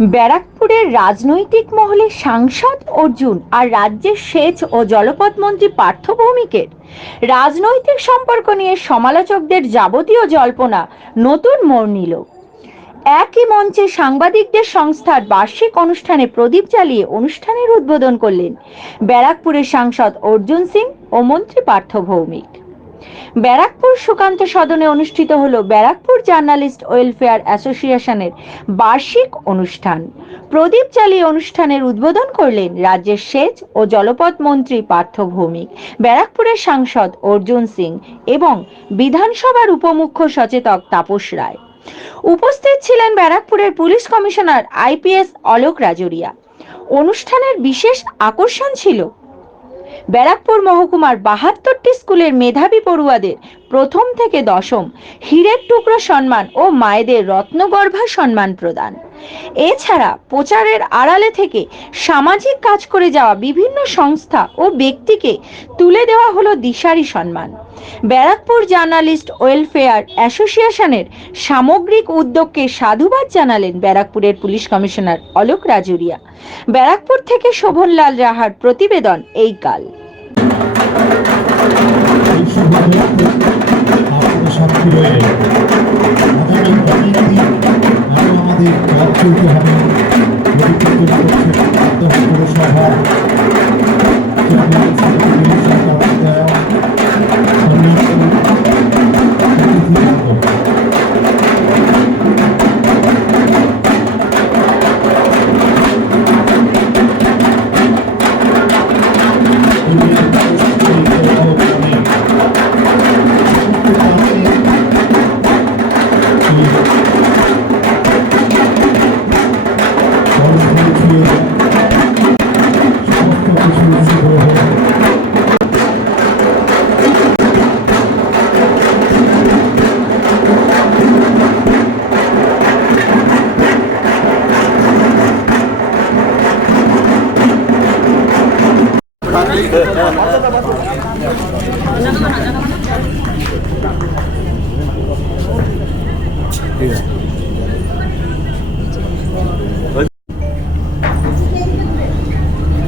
ব্যারাকপুরের রাজনৈতিক মহলে সাংসদ অর্জুন আর রাজ্যের সেচ ও জলপথ মন্ত্রী পার্থ ভৌমিকের রাজনৈতিক সম্পর্ক নিয়ে সমালোচকদের যাবতীয় জল্পনা নতুন মোড় নিল। একই মঞ্চে সাংবাদিকদের সংস্থার বার্ষিক অনুষ্ঠানে প্রদীপ জ্বালিয়ে অনুষ্ঠানের উদ্বোধন করলেন ব্যারাকপুরের সাংসদ অর্জুন সিং ও মন্ত্রী পার্থ ভৌমিক। ব্যারাকপুর সুকান্ত সদনে অনুষ্ঠিত হলো ব্যারাকপুর জার্নালিস্ট ওয়েলফেয়ার অ্যাসোসিয়েশনের বার্ষিক অনুষ্ঠান। প্রদীপ জ্বালিয়ে অনুষ্ঠানের উদ্বোধন করলেন রাজ্যের সেচ ও জলপথ মন্ত্রী পার্থ ভৌমিক, ব্যারাকপুরের সাংসদ অর্জুন সিং এবং বিধানসভার উপমুখ্য সচেতক তাপস রায়। উপস্থিত ছিলেন ব্যারাকপুরের police commissioner IPS Alok Rajoria. অনুষ্ঠানের বিশেষ আকর্ষণ ছিল ব্যারাকপুর মহকুমার ৭২টি স্কুলের মেধাবী পড়ুয়াদের প্রথম থেকে দশম হীরের টুকরো সম্মান ও মায়েদের রত্নগর্ভা সম্মান প্রদান। এছাড়া প্রচারের আড়ালে থেকে সামাজিক কাজ করে যাওয়া বিভিন্ন সংস্থা ও ব্যক্তিকে তুলে দেওয়া হলো দিশারি সম্মান। ব্যারাকপুর জার্নালিস্ট ওয়েলফেয়ার অ্যাসোসিয়েশনের সামগ্রিক উদ্যোগকে সাধুবাদ জানালেন ব্যারাকপুরের পুলিশ কমিশনার অলোক রাজরিয়া। ব্যারাকপুর থেকে শোভনলাল রাহার প্রতিবেদন এই কাল।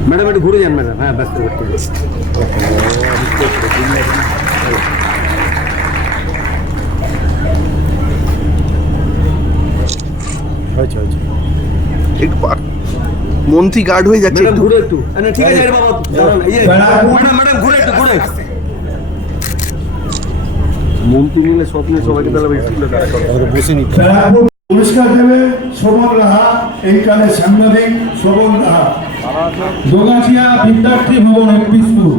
मैडम একটু ঘুরে যান ম্যাডাম। হ্যাঁ ব্যস্ত করতে একটু মন্ত্রী গার্ড হয়ে যাচ্ছে, একটু ঘুরে একটু। ঠিক আছে বাবা, ম্যাডাম ম্যাডাম ঘুরে একটু ঘুরে। মন্ত্রী মিলে স্বপ্নে সবাইকে তাহলে বসে নিতে পুরস্কার দেবে শোভন রাহা, এইখানে সাংবাদিক শোভন রাহা। দোগাছিয়া বিদ্যার্থী ভবন এমপি স্কুল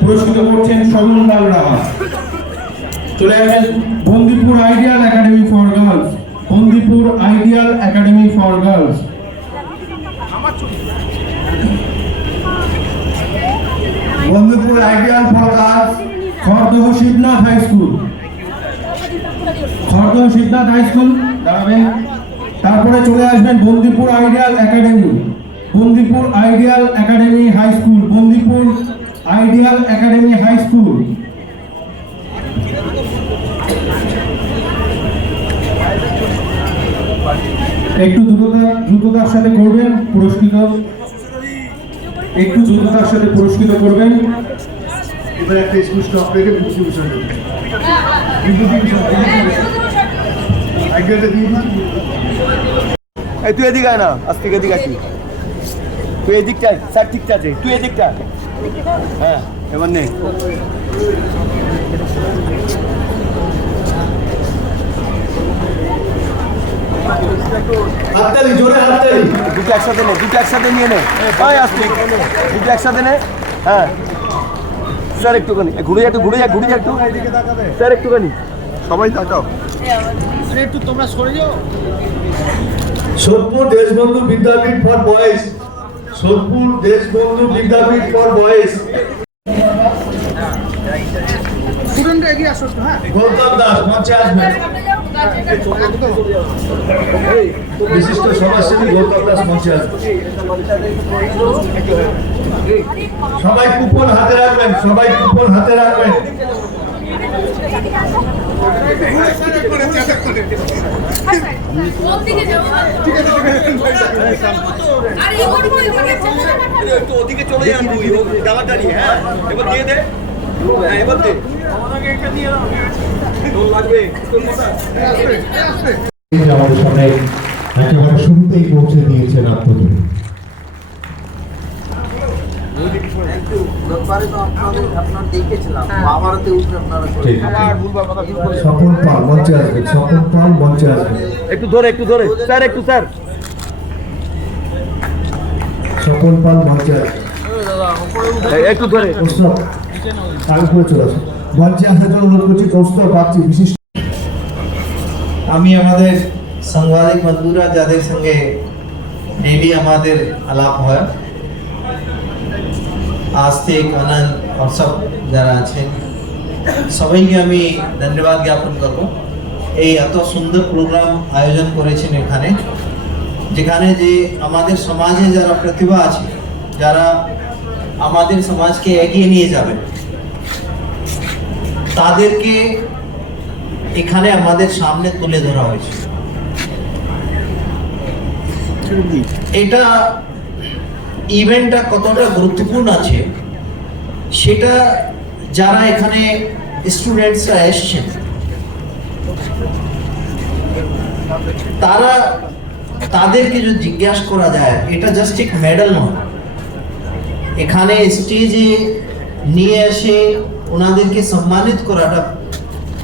পুরস্কৃত করছেন শোভনলাল রাহা। চলে আসেন Bandipur ideal academy for girls, Bandipur ideal academy for girls. Bandipur ideal for girls, Khardah Shibnath high school, Khardah Shibnath high school দাঁড়াবেন। তারপরে চলে আসবেন Bandipur ideal academy, Bandipur ideal academy high school, Bandipur ideal academy high school. একটু দ্রুততার সাথে করবেন, পুরস্কৃত একটু দ্রুততার সাথে পুরস্কৃত করবেন। এবার একটা স্কুল স্টপ রেখে ডিস্ট্রিবিউশন করবেন। তুই এদিকে আয় না, আজ থেকে এদিকে আসি। তুই এদিকটা স্যার, ঠিক আছে, তুই এদিকটা। হ্যাঁ এবার নে। হাততালি, জোরে হাততালি। দুটো একসাথে নে, দুটো একসাথে নিয়ে নে। আসতে দুটো একসাথে নে। হ্যাঁ স্যার একটুখানি ঘুরে যা, একটু ঘুরে যা, ঘুরে যা একটু। স্যার একটুখানি সবাই তাকাও। একটু তোমরা সরে যাও। Sodepur Deshbandhu Vidyapith for boys, Sodepur Deshbandhu Vidyapith for boys. Student এগিয়ে আসো। হ্যাঁ গৌতম দাস মঞ্চে আসবেন। বিশিষ্ট সমাজসেবী গৌতম দাস মঞ্চে আসবেন। সবাই কুপন হাতে রাখবেন, সবাই কুপন হাতে রাখবেন। একটু ওদিকে চলে যান তুই ডালাটা নিয়ে। হ্যাঁ এবার দিয়ে দে। হ্যাঁ এবার দে। তোর লাগবে আমাদের সামনে একেবারে শুরুতেই পৌঁছে দিয়েছেন আপনাদের। স্বপন পাল মঞ্চে আসবেন, স্বপন পাল মঞ্চে আসবেন। একটু ধরে স্যার একটু স্যার স্বপন পাল মঞ্চে আসবেন। একটু ধরে কৌস্তব আগে করে চলে আসুন। মঞ্চে আসার জন্য অনুরোধ করছি কৌস্তব বাগচি বিশিষ্ট। আমি আমাদের সাংবাদিক বন্ধুরা যাদের সঙ্গে ডেইলি আমাদের আলাপ হয়, আস্তিক আনন্দ আর সব যারা আছেন সবাইকে আমি ধন্যবাদ জ্ঞাপন করব। এই এত সুন্দর প্রোগ্রাম আয়োজন করেছেন এখানে, যেখানে যে আমাদের সমাজে যারা প্রতিভা আছে, যারা আমাদের সমাজকে এগিয়ে নিয়ে যাবে, তাদেরকে এখানে আমাদের সামনে তুলে ধরা হয়েছে। এটা ইভেন্টটা কতটা গুরুত্বপূর্ণ আছে সেটা যারা এখানে স্টুডেন্টসরা এসেছেন তাদেরকে যদি জিজ্ঞাসা করা যায়, এটা জাস্ট এক মেডেল নয়। এখানে স্টেজে নিয়ে এসে ওনাদেরকে সম্মানিত করাটা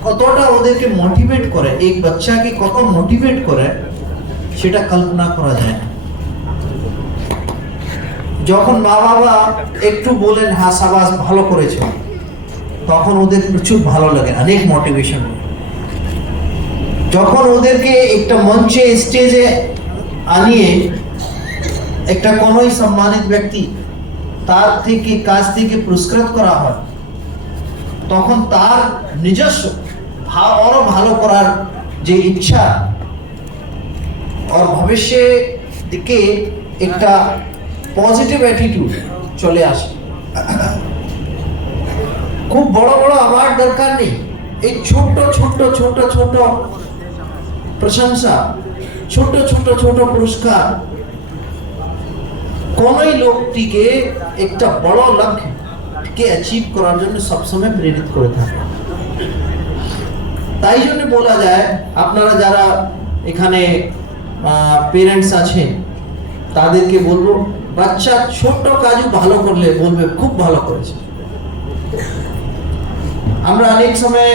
কতটা ওদেরকে মোটিভেট করে, এক বাচ্চাকে কত মোটিভেট করে সেটা কল্পনা করা যায় না। যখন মা বাবা একটু বলেন হ্যাঁ সাবাস ভালো করেছে, তখন ওদের প্রচুর ভালো লাগে, অনেক মোটিভেশন। যখন ওদেরকে একটা মঞ্চে স্টেজে আনিয়ে একটা কোনোই সম্মানিত ব্যক্তি তার থেকে কাছ থেকে পুরস্কৃত করা হয়, তখন তার নিজস্ব আরো ভালো করার যে ইচ্ছা আর ভবিষ্যের দিকে একটা পজিটিভ অ্যাটিটিউড চলে আসে। খুব বড় বড় অ্যাওয়ার্ড দরকার নেই, এই ছোট ছোট ছোট ছোট প্রশংসা, ছোট ছোট ছোট পুরস্কার কোনই লোকটিকে একটা বড় লক্ষ্যকে অ্যাচিভ করার জন্য সবসময় প্রেরিত করে থাকে। তাই জন্য বলা যায়, আপনারা যারা এখানে পেরেন্টস আছেন তাদেরকে বলবো, বাচ্চা ছোট কাজও ভালো করলে বলবে খুব ভালো করেছে। আমরা অনেক সময়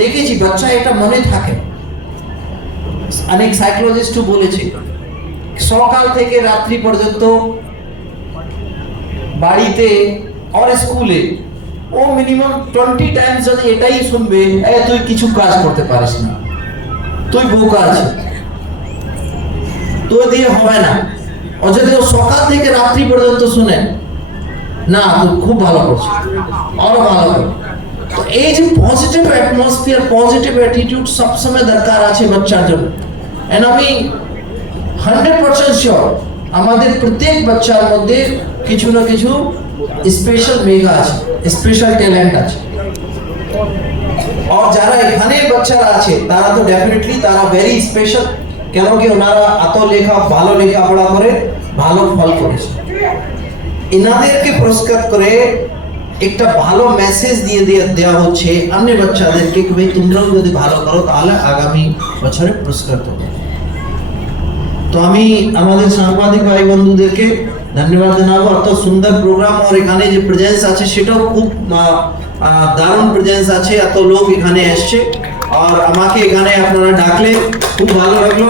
দেখেছি বাচ্চা এটা মনে থাকে, অনেক সাইকোলজিস্টও বলেছে সকাল থেকে রাত্রি পর্যন্ত বাড়িতে আর স্কুলে ও মিনিমাম 20 টাইমস যদি এটাই শুনবে, তুই কিছু কাজ করতে পারিস না, তুই বোকা আছে, তোর দিয়ে হবে না। ও যদি ও সকাল থেকে রাত্রি পর্যন্ত শুনে না তুই খুব ভালো করছিস, আরো ভালো কর। তো এই যে পজিটিভ অ্যাটমসফিয়ার, পজিটিভ অ্যাটিটিউড সবসময় দরকার আছে বাচ্চার জন্য। এন্ড আমি 100% শিওর আমাদের প্রত্যেক বাচ্চার মধ্যে কিছু না কিছু স্পেশাল মেগা আছে, স্পেশাল ট্যালেন্ট আছে। আর যারা এখানে বাচ্চারা আছে তারা তো ডেফিনেটলি তারা ভেরি স্পেশাল, কেন কি ওনারা এত ভালো লেখাপড়া করে ভালো ফল করেছে। এনাদেরকে পুরস্কার করে একটা ভালো মেসেজ দিয়ে দেওয়া হচ্ছে অন্য বাচ্চাদেরকে, ভাই তোমরাও যদি ভালো করো তাহলে আগামী বছরে পুরস্কার পাবে। তো আমি আমাদের সাংবাদিক ভাই বন্ধুদেরকে ধন্যবাদ জানাবো। এত সুন্দর প্রোগ্রাম, আর এখানে যে প্রেজেন্স আছে সেটাও খুব দারুণ প্রেজেন্স আছে, এত লোক এখানে এসছে। আর আমাকে এখানে আপনারা ডাকলে খুব ভালো লাগলো।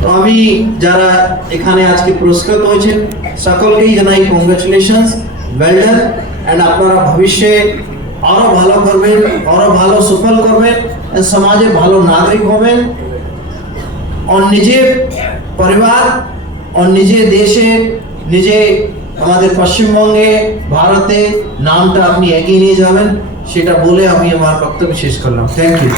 তো আমি যারা এখানে আজকে পুরস্কৃত হয়েছেন সকলকেই জানাই কংগ্রেচুলেশনস, ওয়েল ডান। এন্ড আপনারা ভবিষ্যে আরো ভালো করবেন, আরো ভালো সফল করবেন, সমাজে ভালো নাগরিক হবেন, আর নিজের পরিবার আর নিজে দেশে, নিজে আমাদের পশ্চিমবঙ্গে, ভারতে নামটা আপনি এগিয়ে নিয়ে যাবেন, সেটা বলে আমি আমার বক্তব্য শেষ করলাম। Thank you.